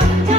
down, down.